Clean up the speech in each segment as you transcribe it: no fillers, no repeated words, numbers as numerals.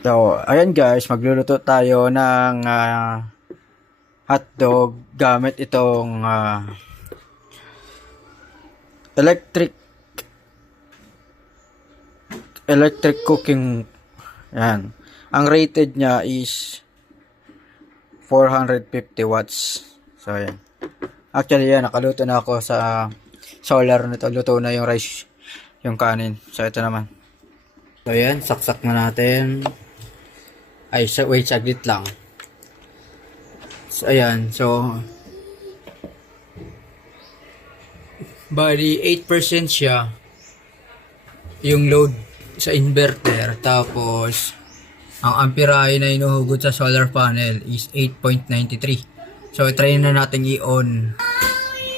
So, ayan guys, magluluto tayo ng hotdog gamit itong electric cooking. Ayan. Ang rated niya is 450 watts. So, ayan. Actually, yan, nakaluto na ako sa solar nito. Luto na yung rice, yung kanin. So, ito naman. So, ayan, saksak na natin. Ay, wait, saglit lang. So, ayan, so bali 8% siya yung load sa inverter, tapos ang amperahe na inuhugot sa solar panel is 8.93. So try na natin i-on.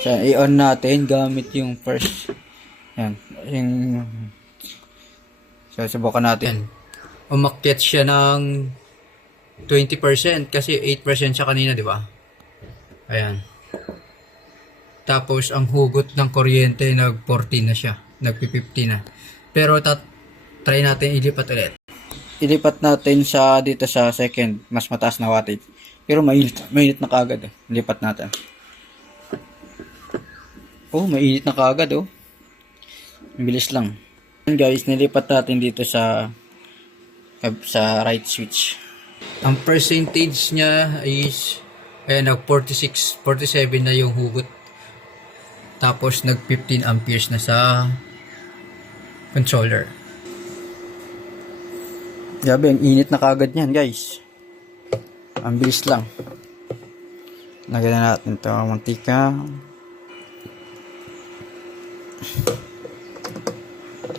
So i-on natin gamit yung first. Yan, yung so subukan natin. Umakyat siya ng 20% kasi 8% siya kanina, di ba? Ayan. Tapos ang hugot ng kuryente nag-40 na siya, nag-50 na. Pero try natin ilipat ulit. Ilipat natin sa dito sa second, mas mataas na wattage. Pero mainit na kaagad. Ilipat natin. Oh, mainit na kaagad oh. Ang bilis lang. And guys, nilipat natin dito sa right switch. Ang percentage niya is nag 46, 47 na yung hugot. Tapos nag 15 amperes na sa controller. Grabe, ang init na kagad niyan guys. Ang bilis lang. Lagyan na natin ito mantika.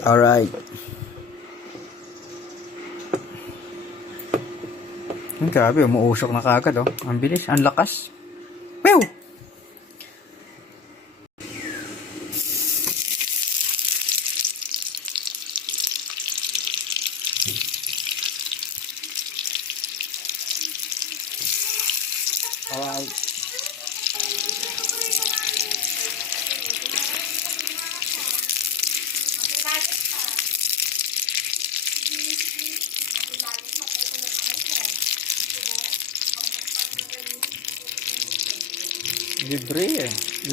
Alright. Grabe, umuusok na kagad oh. Ang bilis, ang lakas. Pew! Alright.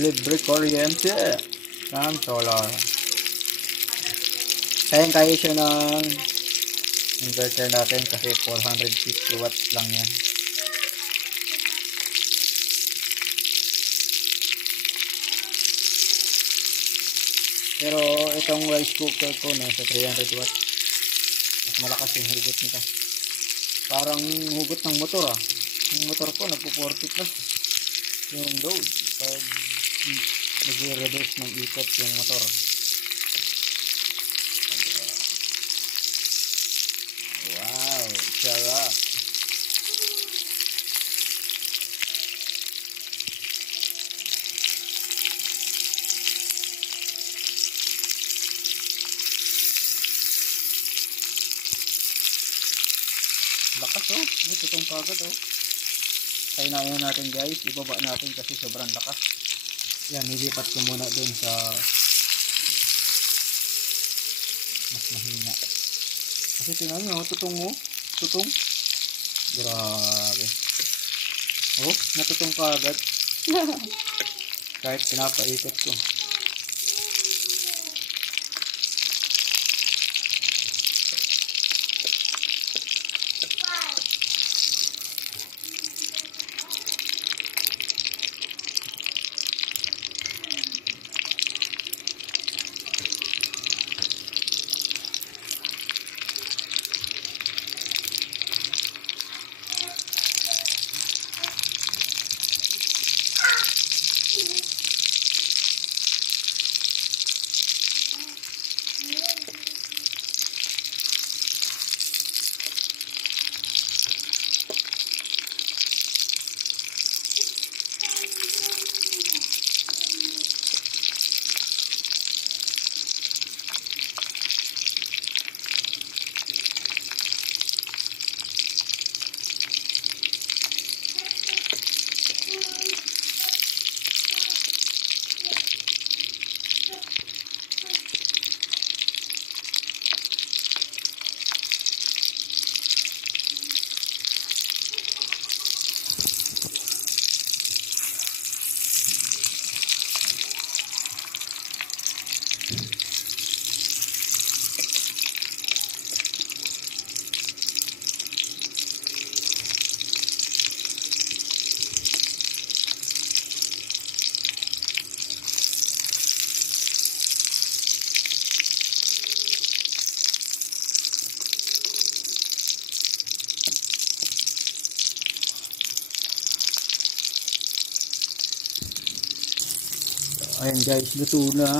Libre kuryente ng solar. Kaya siya ng inverter natin kasi 450 watts lang yan. Pero itong rice cooker ko nasa 300 watts. Mas malakas yung hugot nito. Parang hugot ng motor ah. Yung motor ko nagpo-40 plus yung load pag nag-reverse ng ikot yung motor. Wow, sarap. Lakas oh, ito itong kagad oh. Kainain natin guys, ibaba natin kasi sobrang lakas. Yan, nilipat ko muna dun sa mas mahina. Kasi tingnan nyo, tutong mo, tutong. Grabe. Oh, natutong kagad. Kahit pinapaikot ko. Ayan guys, luto na.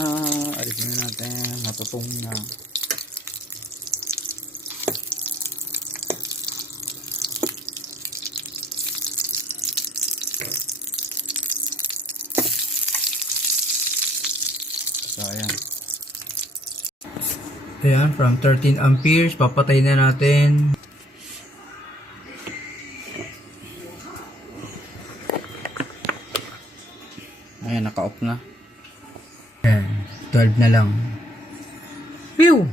Alisin na natin. Natutong na. So, ayan. Ayan, from 13 amperes, papatay na natin. Ayan, naka-off na. Ayan, 12 na lang. Pew!